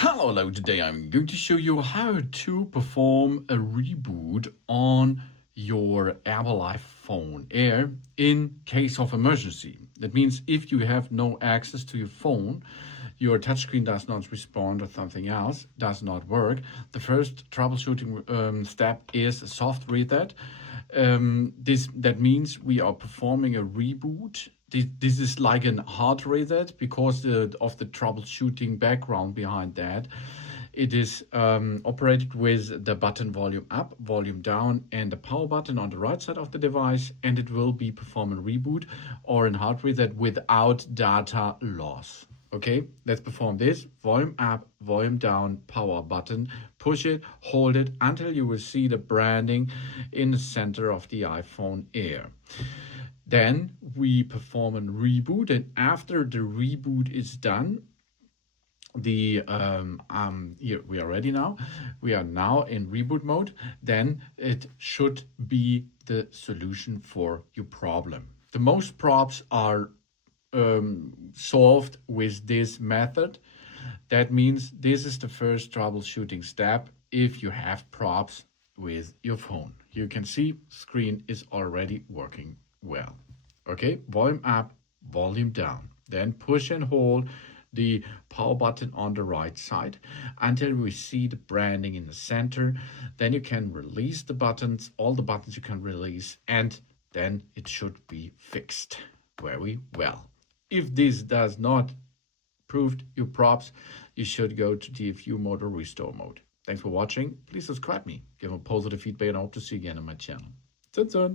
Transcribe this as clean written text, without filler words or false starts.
Hello, today I'm going to show you how to perform a reboot on your Apple iPhone Air in case of emergency. That means if you have no access to your phone, your touchscreen does not respond or something else does not work, the first troubleshooting step is a soft reset. That means we are performing a reboot. This is like a hard reset because of the troubleshooting background behind that. It is operated with the button volume up, volume down, and the power button on the right side of the device, and it will be performing reboot or a hard reset without data loss. Okay, let's perform this. Volume up, volume down, power button. Push it, hold it until you will see the branding in the center of the iPhone Air. Then we perform a reboot, and after the reboot is done, here we are ready now. We are now in reboot mode. Then it should be the solution for your problem. The most props are solved with this method. That means this is the first troubleshooting step if you have props with your phone. You can see screen is already working well. Okay, volume up, volume down. Then push and hold the power button on the right side until we see the branding in the center. Then you can release the buttons, all the buttons you can release, and then it should be fixed very well. If this does not prove your props, you should go to DFU mode or restore mode. Thanks for watching. Please subscribe me, give a positive feedback, and I hope to see you again on my channel. That's it.